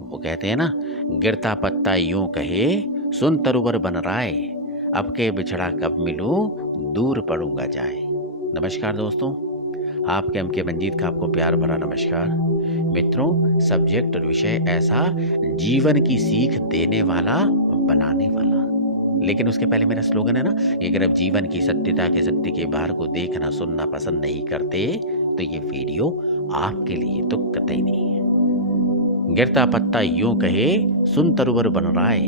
वो कहते हैं ना, गिरता पत्ता यूं कहे, सुन तरुवर बन राय, अब के बिछड़ा कब मिलूं, दूर पड़ूंगा जाए। नमस्कार दोस्तों, आपके एम के मंजीत का आपको प्यार भरा नमस्कार। मित्रों, सब्जेक्ट और विषय ऐसा, जीवन की सीख देने वाला, बनाने वाला। लेकिन उसके पहले मेरा स्लोगन है ना कि अगर आप जीवन की सत्यता के सत्य के बाहर को देखना सुनना पसंद नहीं करते तो ये वीडियो आपके लिए तो कतई नहीं है। गिरता पत्ता यूं कहे, सुन तरुवर बन राय,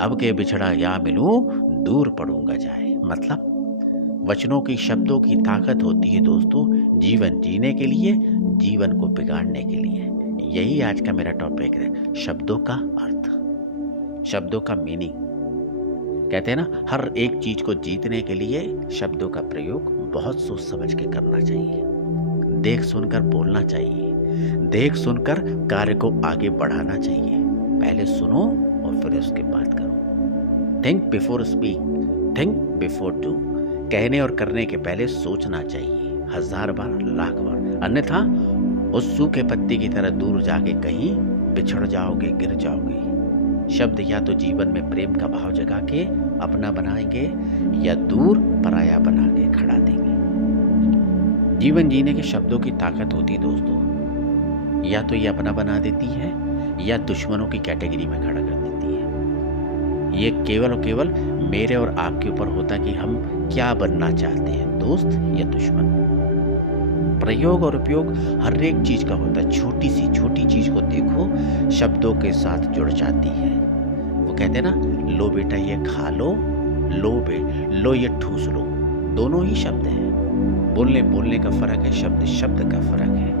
अब के बिछड़ा या मिलूं, दूर पड़ूंगा जाए। मतलब वचनों की, शब्दों की ताकत होती है दोस्तों, जीवन जीने के लिए, जीवन को बिगाड़ने के लिए। यही आज का मेरा टॉपिक है, शब्दों का अर्थ, शब्दों का मीनिंग। कहते हैं ना, हर एक चीज को जीतने के लिए शब्दों का प्रयोग बहुत सोच समझ के करना चाहिए, देख सुनकर बोलना चाहिए, देख सुनकर कार्य को आगे बढ़ाना चाहिए। पहले सुनो और फिर उसके बाद करो। Think before speak, think before do. कहने और करने के पहले सोचना चाहिए 1000 बार, लाख बार, अन्यथा उस सूखे पत्ते की तरह दूर जाके कहीं बिछड़ जाओगे, गिर जाओगे। शब्द या तो जीवन में प्रेम का भाव जगा के अपना बनाएंगे या दूर पराया बना के खड़ा देंगे। जीवन जीने के शब्दों की ताकत होती है दोस्तों, या तो ये अपना बना देती है या दुश्मनों की कैटेगरी में खड़ा कर देती है। ये केवल और केवल मेरे और आपके ऊपर होता कि हम क्या बनना चाहते हैं, दोस्त या दुश्मन। प्रयोग और उपयोग हर एक चीज का होता है। छोटी सी छोटी चीज को देखो, शब्दों के साथ जुड़ जाती है। वो कहते हैं ना, लो बेटा ये खा लो, लो ये ठूस लो। दोनों ही शब्द हैं, बोलने का फर्क है, शब्द का फर्क है।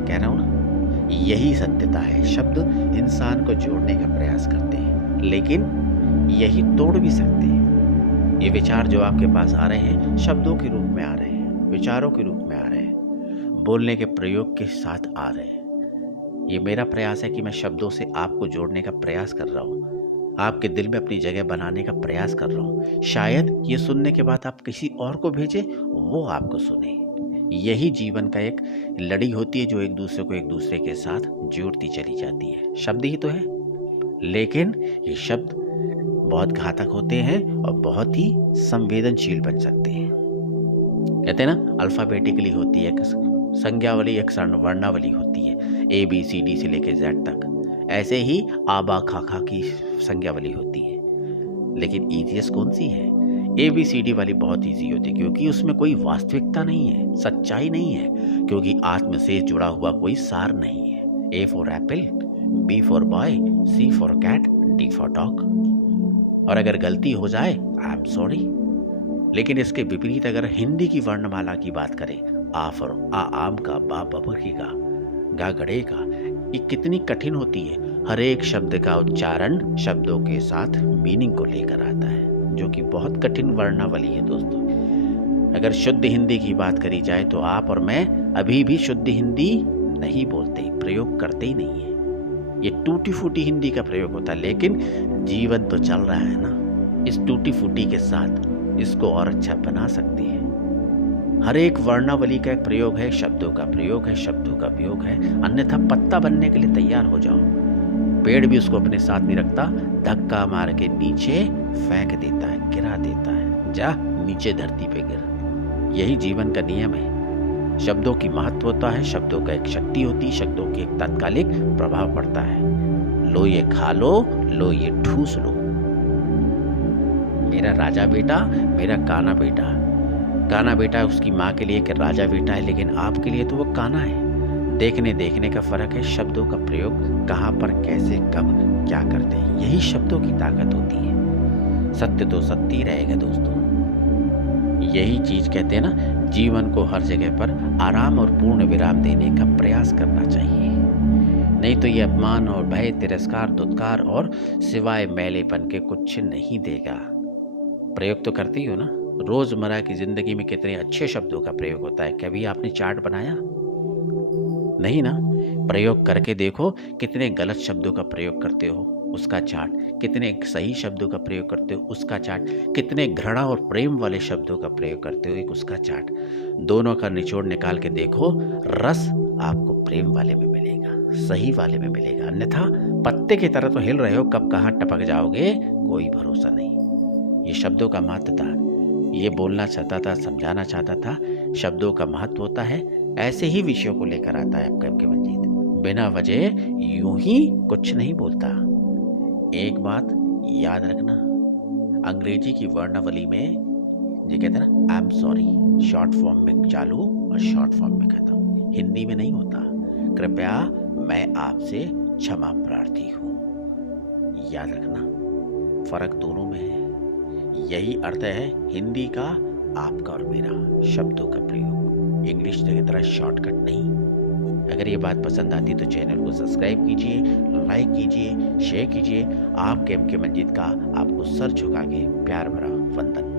कह रहा हूं ना, यही सत्यता है। शब्द इंसान को जोड़ने का प्रयास करते हैं, लेकिन यही तोड़ भी सकते हैं। ये विचार जो आपके पास आ रहे हैं, शब्दों के रूप में आ रहे हैं, विचारों के रूप में आ रहे हैं, बोलने के प्रयोग के साथ आ रहे हैं। ये मेरा प्रयास है कि मैं शब्दों से आपको जोड़ने का प्रयास कर रहा हूँ, आपके दिल में अपनी जगह बनाने का प्रयास कर रहा हूँ। शायद ये सुनने के बाद आप किसी और को भेजें, वो आपको सुने। यही जीवन का एक लड़ी होती है जो एक दूसरे के साथ जोड़ती चली जाती है। शब्द ही तो है, लेकिन ये शब्द बहुत घातक होते हैं और बहुत ही संवेदनशील बन सकते हैं। कहते हैं ना, अल्फाबेटिकली होती है, संज्ञावली, एक वर्णावली होती है, ABCD से लेके Z तक। ऐसे ही आबा खाखा की संज्ञावली होती है। लेकिन ईजीएस्ट कौन सी है? ABCD वाली बहुत ईजी होती है, क्योंकि उसमें कोई वास्तविकता नहीं है, सच्चाई नहीं है, क्योंकि आत्म से जुड़ा हुआ कोई सार नहीं है। A for apple, B for boy, C for cat, D for dog. और अगर गलती हो जाए, आई एम सॉरी। लेकिन इसके विपरीत अगर हिंदी की वर्णमाला की बात करें, आ फॉर आम का, बा बबूरी का, गा गड़े का, ये कितनी कठिन होती है। हर एक शब्द का उच्चारण शब्दों के साथ मीनिंग को लेकर आता है, जो कि बहुत कठिन वर्णावली है दोस्तों। अगर शुद्ध हिंदी की बात करी जाए तो आप और मैं अभी भी शुद्ध हिंदी नहीं बोलते, प्रयोग करते ही नहीं है। ये टूटी फूटी हिंदी का प्रयोग होता है, लेकिन जीवन तो चल रहा है ना, इस टूटी फूटी के साथ इसको और अच्छा बना सकते हैं। हर एक वर्णावली का एक प्रयोग है, शब्दों का प्रयोग है, शब्दों का उपयोग है, अन्यथा पत्ता बनने के लिए तैयार हो जाओ। पेड़ भी उसको अपने साथ नहीं रखता, धक्का मार के नीचे फेंक देता है, गिरा देता है, जा नीचे धरती पे गिर। यही जीवन का नियम है। शब्दों की महत्वता है, शब्दों का एक शक्ति होती है, शब्दों की एक तात्कालिक प्रभाव पड़ता है। लो ये खा लो ये ठूस लो। मेरा राजा बेटा, मेरा काना बेटा। काना बेटा उसकी माँ के लिए कि राजा बेटा है, लेकिन आपके लिए तो वो काना है। देखने का फर्क है। शब्दों का प्रयोग कहाँ पर, कैसे, कब, क्या करते हैं, यही शब्दों की ताकत होती है। सत्य तो सत्य ही रहेगा दोस्तों। यही चीज कहते हैं ना, जीवन को हर जगह पर आराम और पूर्ण विराम देने का प्रयास करना चाहिए, नहीं तो ये अपमान और भय, तिरस्कार, दुत्कार और सिवाय मैलेपन के कुछ नहीं देगा। प्रयोग तो करती हो ना, रोजमर्रा की जिंदगी में कितने अच्छे शब्दों का प्रयोग होता है। कभी आपने चार्ट बनाया? नहीं ना। प्रयोग करके देखो, कितने गलत शब्दों का प्रयोग करते हो, उसका चार्ट। कितने सही शब्दों का प्रयोग करते हो, उसका चार्ट। कितने घृणा और प्रेम वाले शब्दों का प्रयोग करते हो, एक उसका चार्ट। दोनों का निचोड़ निकाल के देखो, रस आपको प्रेम वाले में मिलेगा। सही वाले में मिलेगा, अन्यथा पत्ते की तरह तो हिल रहे हो, कब कहाँ टपक जाओगे कोई भरोसा नहीं। ये शब्दों का महत्व था, ये बोलना चाहता था, समझाना चाहता था। शब्दों का महत्व होता है, ऐसे ही विषयों को लेकर आता है आपका एमके मंजीत। बिना वजह यूं ही कुछ नहीं बोलता। एक बात याद रखना, अंग्रेजी की वर्णावली में ये कहते हैं ना, I am sorry short form में चालू और शॉर्ट फॉर्म में खत्म, हिंदी में नहीं होता। कृपया मैं आपसे क्षमा प्रार्थी हूँ, याद रखना, फर्क दोनों में है। यही अर्थ है हिंदी का, आपका और मेरा शब्दों का प्रयोग, इंग्लिश की तरह शॉर्टकट नहीं। अगर ये बात पसंद आती तो चैनल को सब्सक्राइब कीजिए, लाइक कीजिए, शेयर कीजिए। आपके एमके मंजीत का आपको सर झुका के प्यार भरा वंदन।